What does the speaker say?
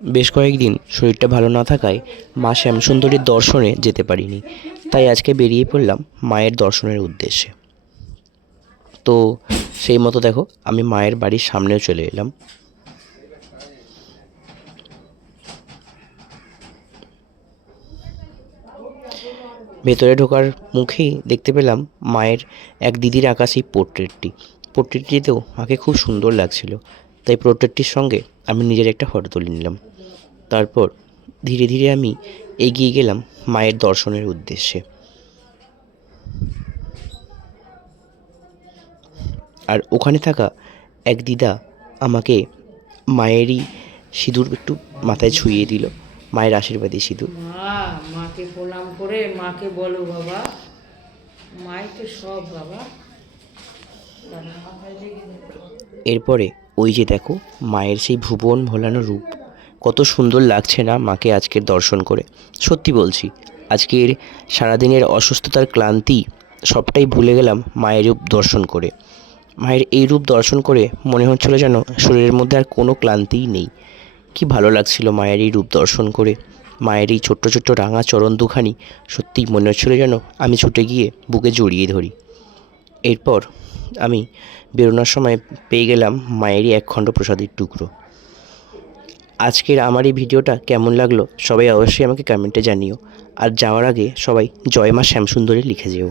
বেশ কয়েকদিন শরীরটা ভালো না থাকায় মা শ্যামসুন্দরীর দর্শনে যেতে পারিনি, তাই আজকে বেরিয়ে পড়লাম মায়ের দর্শনের উদ্দেশ্যে। তো সেই মতো দেখো আমি মায়ের বাড়ির সামনেও চলে এলাম। ভেতরে ঢোকার মুখেই দেখতে পেলাম মায়ের এক দিদির আঁকা সেই পোর্ট্রেটটিতেও মাকে খুব সুন্দর লাগছিল, তাই পোর্ট্রেটটির সঙ্গে আমি নিজের একটা ফটো তুলে নিলাম। তারপর ধীরে ধীরে আমি এগিয়ে গেলাম মায়ের দর্শনের উদ্দেশ্যে। আর ওখানে থাকা এক দিদা আমাকে মায়েরই সিঁদুর একটু মাথায় ছুঁয়ে দিল, মায়ের আশীর্বাদী সিঁদুর। মা, মাকে প্রণাম করে মাকে বলো বাবা, মাই তো সব বাবা। এরপরে ওই যে দেখো মায়ের সেই ভুবন ভোলানো রূপ, কত সুন্দর লাগছে না মাকে আজকের দর্শন করে। সত্যি বলছি, আজকের সারাদিনের অসুস্থতার ক্লান্তি সবটাই ভুলে গেলাম মায়ের রূপ দর্শন করে। মায়ের এই রূপ দর্শন করে মনে হচ্ছিল যেন শরীরের মধ্যে আর কোনো ক্লান্তিই নেই। কি ভালো লাগছিল মায়ের এই রূপ দর্শন করে। মায়ের এই ছোট্ট ছোট্ট রাঙা চরণ দুখানি সত্যিই মনে হচ্ছিল যেন আমি ছুটে গিয়ে বুকে জড়িয়ে ধরি। এরপর আমি বেরোনোর সময় পেয়ে গেলাম মায়েরই একখণ্ড প্রসাদের টুকরো। আজকের আমার এই ভিডিওটা কেমন লাগলো সবাই অবশ্যই আমাকে কমেন্টে জানিও। আর যাওয়ার আগে সবাই জয় মা শ্যামসুন্দরী লিখে যেও।